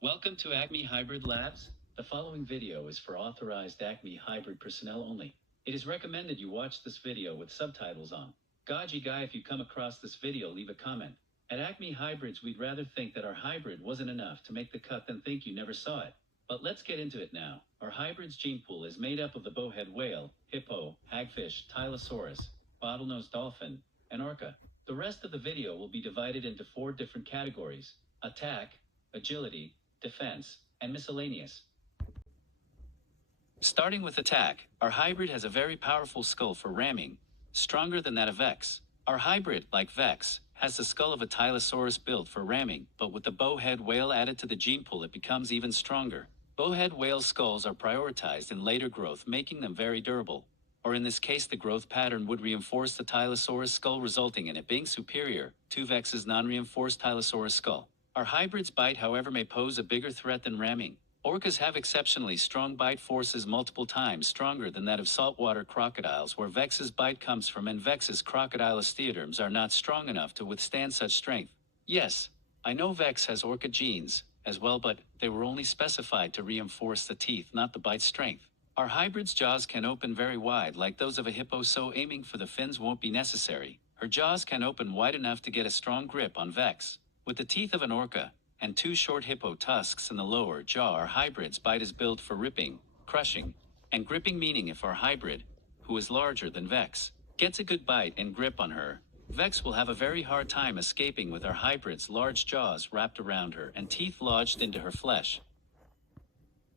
Welcome to Acme Hybrid Labs. The following video is for authorized Acme Hybrid personnel only. It is recommended you watch this video with subtitles on. Gaji guy, if you come across this video, leave a comment. At Acme Hybrids, we'd rather think that our hybrid wasn't enough to make the cut than think you never saw it. But let's get into it now. Our hybrid's gene pool is made up of the bowhead whale, hippo, hagfish, tylosaurus, bottlenose dolphin, and orca. The rest of the video will be divided into 4 different categories: attack, agility, defense, and miscellaneous. Starting with attack, our hybrid has a very powerful skull for ramming, stronger than that of Vex. Our hybrid, like Vex, has the skull of a Tylosaurus built for ramming, but with the bowhead whale added to the gene pool it becomes even stronger. Bowhead whale skulls are prioritized in later growth, making them very durable. Or in this case, the growth pattern would reinforce the Tylosaurus skull, resulting in it being superior to Vex's non-reinforced Tylosaurus skull. Our hybrid's bite, however, may pose a bigger threat than ramming. Orcas have exceptionally strong bite forces, multiple times stronger than that of saltwater crocodiles, where Vex's bite comes from, and Vex's crocodilosteoderms are not strong enough to withstand such strength. Yes, I know Vex has orca genes as well, but they were only specified to reinforce the teeth, not the bite strength. Our hybrid's jaws can open very wide like those of a hippo, so aiming for the fins won't be necessary. Her jaws can open wide enough to get a strong grip on Vex. With the teeth of an orca and 2 short hippo tusks in the lower jaw, our hybrid's bite is built for ripping, crushing, and gripping, meaning if our hybrid, who is larger than Vex, gets a good bite and grip on her, Vex will have a very hard time escaping with our hybrid's large jaws wrapped around her and teeth lodged into her flesh.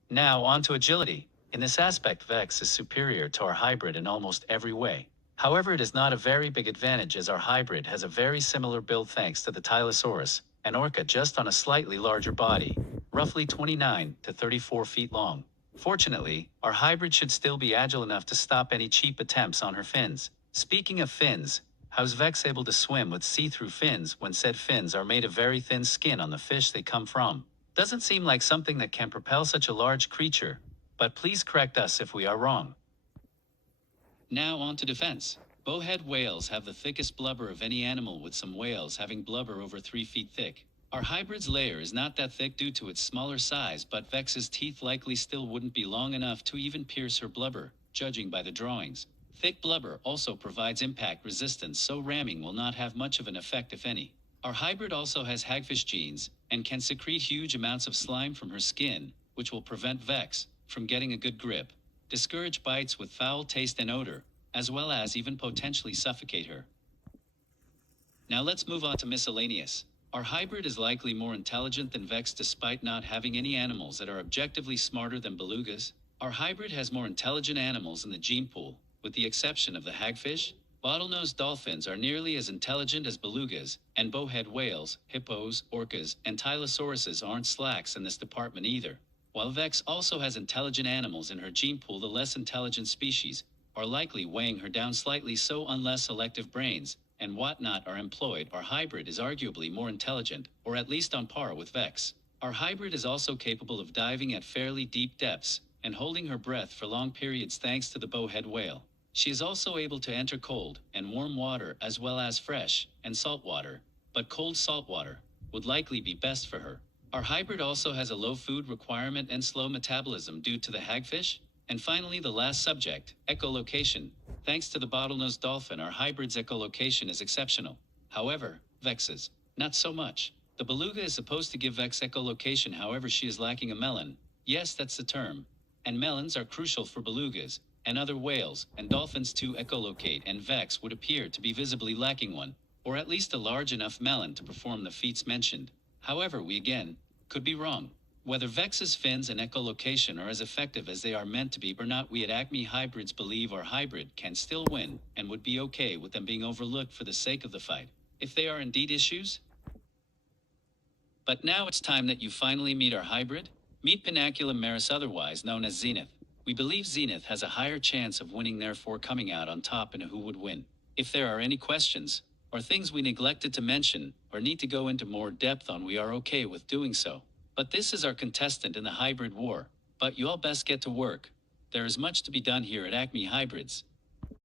Now on to agility. In this aspect, Vex is superior to our hybrid in almost every way. However, it is not a very big advantage, as our hybrid has a very similar build thanks to the Tylosaurus, an orca, just on a slightly larger body, roughly 29 to 34 feet long. Fortunately, our hybrid should still be agile enough to stop any cheap attempts on her fins. Speaking of fins, how's Vex able to swim with see-through fins when said fins are made of very thin skin on the fish they come from? Doesn't seem like something that can propel such a large creature, but please correct us if we are wrong. Now on to defense. Bowhead whales have the thickest blubber of any animal, with some whales having blubber over 3 feet thick. Our hybrid's layer is not that thick due to its smaller size, but Vex's teeth likely still wouldn't be long enough to even pierce her blubber, judging by the drawings. Thick blubber also provides impact resistance, so ramming will not have much of an effect, if any. Our hybrid also has hagfish genes and can secrete huge amounts of slime from her skin, which will prevent Vex from getting a good grip, discourage bites with foul taste and odor, as well as even potentially suffocate her. Now let's move on to miscellaneous. Our hybrid is likely more intelligent than Vex, despite not having any animals that are objectively smarter than belugas. Our hybrid has more intelligent animals in the gene pool, with the exception of the hagfish. Bottlenose dolphins are nearly as intelligent as belugas, and bowhead whales, hippos, orcas, and tylosauruses aren't slacks in this department either. While Vex also has intelligent animals in her gene pool, the less intelligent species are likely weighing her down slightly, so unless selective brains and whatnot are employed, our hybrid is arguably more intelligent, or at least on par with Vex. Our hybrid is also capable of diving at fairly deep depths and holding her breath for long periods thanks to the bowhead whale. She is also able to enter cold and warm water as well as fresh and salt water, but cold salt water would likely be best for her. Our hybrid also has a low food requirement and slow metabolism due to the hagfish. And finally, the last subject, echolocation. Thanks to the bottlenose dolphin, our hybrid's echolocation is exceptional. However, Vex's, not so much. The beluga is supposed to give Vex echolocation, however she is lacking a melon. Yes, that's the term. And melons are crucial for belugas and other whales and dolphins to echolocate, and Vex would appear to be visibly lacking one, or at least a large enough melon to perform the feats mentioned. However, we again could be wrong. Whether Vex's fins and echolocation are as effective as they are meant to be or not, we at Acme Hybrids believe our hybrid can still win and would be okay with them being overlooked for the sake of the fight, if they are indeed issues. But now it's time that you finally meet our hybrid. Meet Pinaculum maris, otherwise known as Zenith. We believe Zenith has a higher chance of winning, therefore coming out on top in a who would win. If there are any questions or things we neglected to mention or need to go into more depth on, we are okay with doing so. But this is our contestant in the hybrid war. But you all best get to work. There is much to be done here at Acme Hybrids.